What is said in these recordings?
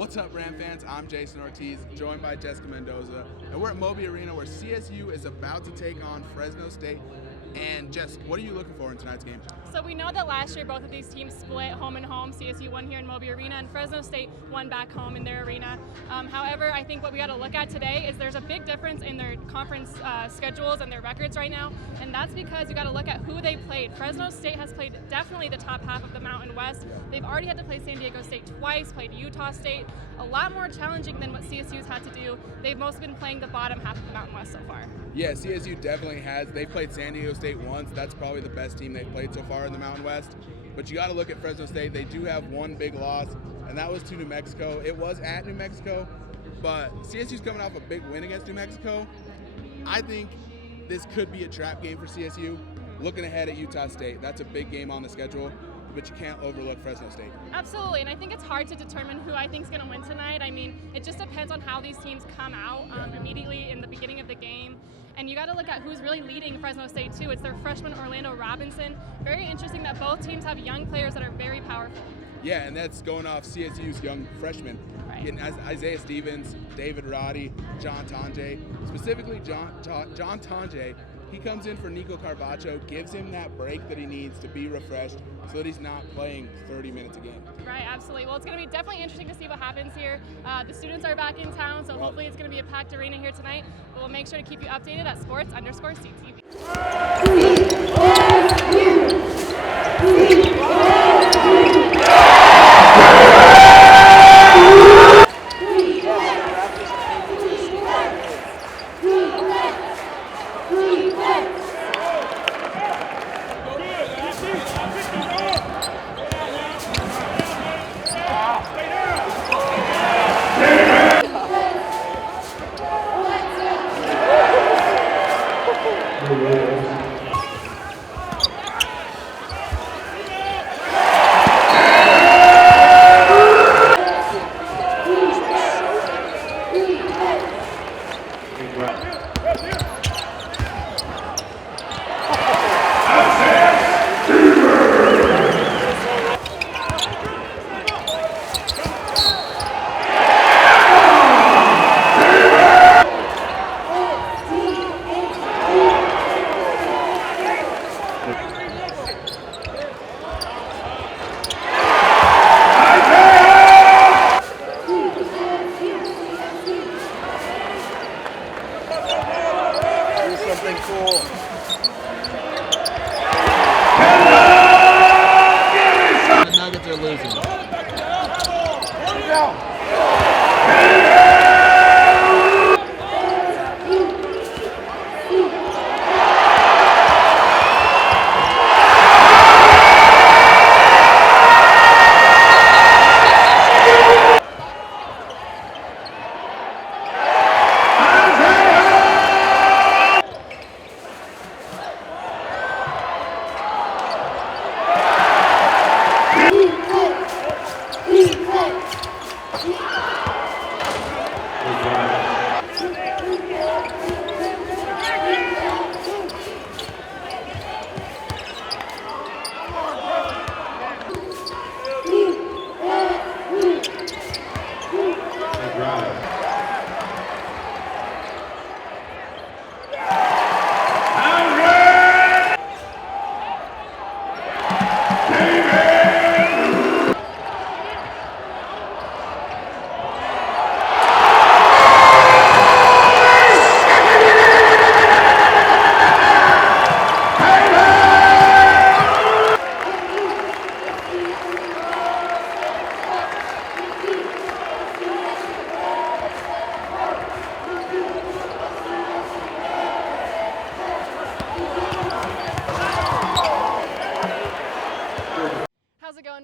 What's up, Ram fans? I'm Jason Ortiz, joined by Jessica Mendoza, and we're at Moby Arena where CSU is about to take on Fresno State. And Jess, what are you looking for in tonight's game? So we know that last year both of these teams split home and home. CSU won here in Moby Arena and Fresno State won back home in their arena. However, I think what we got to look at today is there's a big difference in their conference schedules and their records right now, and that's because you got to look at who they played. Fresno State has played definitely the top half of the Mountain West. They've already had to play San Diego State twice, played Utah State, a lot more challenging than what CSU's had to do. They've mostly been playing the bottom half of the Mountain West so far. Yeah, CSU definitely has. They played San Diego State once. That's probably the best team they've played so far in the Mountain West. But you got to look at Fresno State. They do have one big loss, and that was to New Mexico. It was at New Mexico, but CSU's coming off a big win against New Mexico. I think this could be a trap game for CSU. Looking ahead at Utah State, that's a big game on the schedule, but you can't overlook Fresno State. Absolutely, and I think it's hard to determine who I think is going to win tonight. I mean, it just depends on how these teams come out immediately in the beginning of the game. And you got to look at who's really leading Fresno State too. It's their freshman Orlando Robinson. Very interesting that both teams have young players that are very powerful. Yeah, and that's going off CSU's young freshmen. Right. Getting Isaiah Stevens, David Roddy, John Tonje. Specifically John Tonje, he comes in for Nico Carvacho, gives him that break that he needs to be refreshed so that he's not playing 30 minutes a game. Right, absolutely. Well, it's going to be definitely interesting to see what happens here. The students are back in town, so hopefully it's going to be a packed arena here tonight. But we'll make sure to keep you updated at sports_CTV. Something cool. The Nuggets are losing.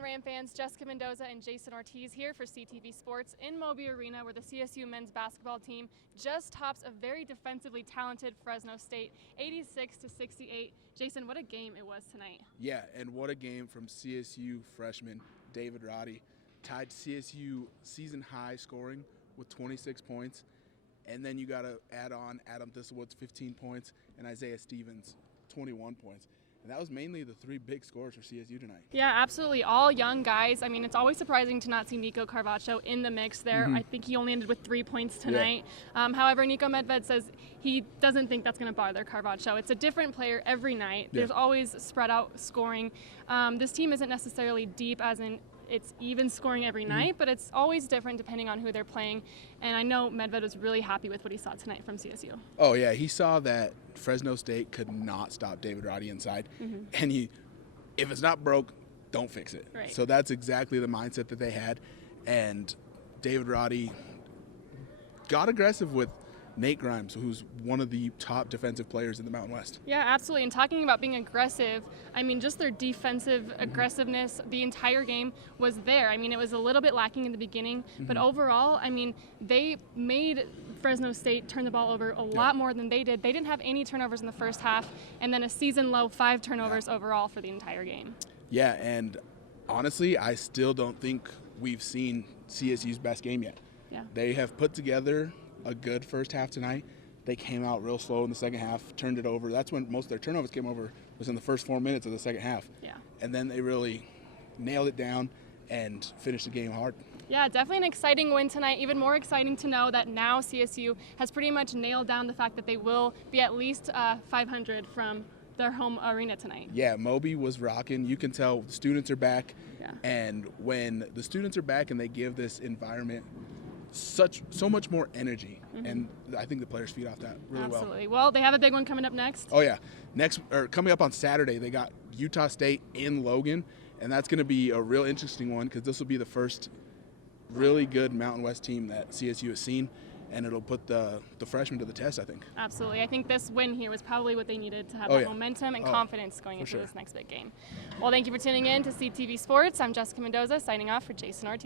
Ram fans, Jessica Mendoza and Jason Ortiz here for CTV Sports in Moby Arena, where the CSU men's basketball team just tops a very defensively talented Fresno State, 86-68. Jason, what a game it was tonight. Yeah, and what a game from CSU freshman David Roddy. Tied CSU season high scoring with 26 points. And then you got to add on Adam Thistlewood's 15 points and Isaiah Stevens' 21 points. And that was mainly the 3 big scores for CSU tonight. Yeah, absolutely. All young guys. I mean, it's always surprising to not see Nico Carvacho in the mix there. I think he only ended with 3 points tonight. Yeah. However, Nico Medved says he doesn't think that's going to bother Carvacho. It's a different player every night. There's always spread out scoring. This team isn't necessarily deep as in it's even scoring every night, but it's always different depending on who they're playing. And I know Medved was really happy with what he saw tonight from CSU. Oh, yeah. He saw that Fresno State could not stop David Roddy inside. And if it's not broke, don't fix it. Right. So that's exactly the mindset that they had. And David Roddy got aggressive with Nate Grimes, who's one of the top defensive players in the Mountain West. Yeah, absolutely. And talking about being aggressive, I mean, just their defensive aggressiveness the entire game was there. I mean, it was a little bit lacking in the beginning, but overall, I mean, they made Fresno State turn the ball over a lot more than they did. They didn't have any turnovers in the first half, and then a season low 5 turnovers overall for the entire game. Yeah, and honestly, I still don't think we've seen CSU's best game yet. Yeah. They have put together a good first half tonight. They came out real slow in the second half, turned it over. That's when most of their turnovers came over, was in the first 4 minutes of the second half. Yeah. And then they really nailed it down and finished the game hard. Yeah, definitely an exciting win tonight. Even more exciting to know that now CSU has pretty much nailed down the fact that they will be at least 500 from their home arena tonight. Yeah, Moby was rocking. You can tell the students are back. Yeah. And when the students are back and they give this environment so much more energy, and I think the players feed off that really well. Absolutely. Well, they have a big one coming up next. Oh yeah, coming up on Saturday, they got Utah State in Logan, and that's going to be a real interesting one because this will be the first really good Mountain West team that CSU has seen, and it'll put the freshmen to the test, I think. Absolutely. I think this win here was probably what they needed to have that momentum and confidence going into this next big game. Well, thank you for tuning in to CTV Sports. I'm Jessica Mendoza signing off for Jason Ortiz.